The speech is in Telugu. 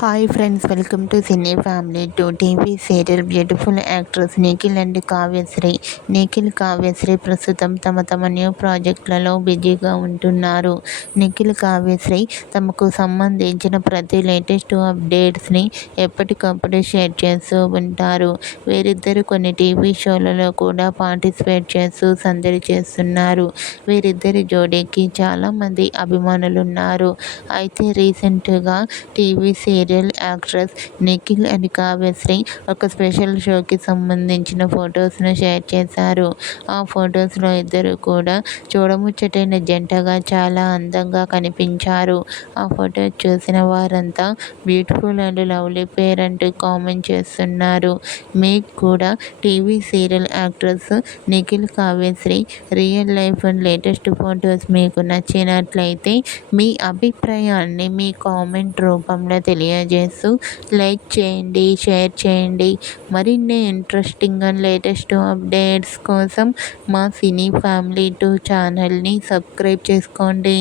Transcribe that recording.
Hi friends, welcome to cine family to TV serial beautiful actress Nikhil and Kavyasri. Nikhil, Kavyasri ప్రస్తుతం తమ న్యూ ప్రాజెక్టులలో బిజీగా ఉంటున్నారు. నిఖిల్, కావ్యశ్రీ తమకు సంబంధించిన ప్రతి లేటెస్ట్ అప్డేట్స్ని ఎప్పటికప్పుడు షేర్ చేస్తూ ఉంటారు. వీరిద్దరు కొన్ని టీవీ షోలలో కూడా పార్టిసిపేట్ చేస్తూ సందడి చేస్తున్నారు. వీరిద్దరి జోడీకి చాలామంది అభిమానులున్నారు. అయితే రీసెంట్గా TV serial actress Nikhil and Kavyasri ఒక స్పెషల్ షోకి సంబంధించిన ఫొటోస్ను షేర్ చేశారు. ఆ ఫొటోస్లో ఇద్దరు కూడా చూడముచ్చటైన జంటగా చాలా అందంగా కనిపించారు. ఆ ఫొటో చూసిన వారంతా బ్యూటిఫుల్ అండ్ లవ్లీ పేర్ అంటూ కామెంట్ చేస్తున్నారు. మీకు కూడా TV serial actress Nikhil, Kavyasri real life and latest photos మీకు నచ్చినట్లయితే మీ అభిప్రాయాన్ని మీ కామెంట్ రూపంలో తెలియజేస్తూ లైక్ చేయండి, షేర్ చేయండి. మరిన్ని ఇంట్రెస్టింగ్ అండ్ లేటెస్ట్ అప్డేట్స్ కోసం మా సినీ ఫ్యామిలీ 2 ఛానల్ని సబ్స్క్రైబ్ చేసుకోండి.